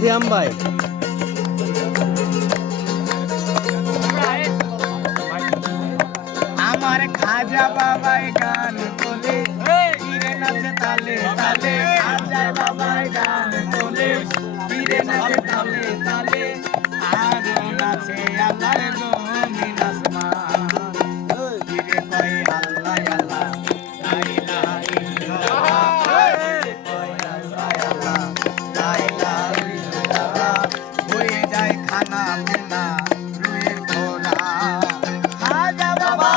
শ্যাম ভাই আমার খাজা বাবাই গান বলে ফিরে নাচে তালে তালে খাজা বাবাই গান বলে ফিরে নাচে তালে তালে আর নাচে আল্লাহর জমিন আসমান ফিরে কই আল্লাহ আল্লাহ লা ইলাহা ইল্লাল্লাহ কই আল্লাহ আল্লাহ লা ইলাহা ইল্লাল্লাহ হয়ে যায় খানা পিনা রুয়ে খোনা খাজা বাবা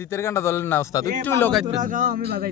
জিতের গানটা ধরলেন না ওস্তাদ একটু লোকাইতে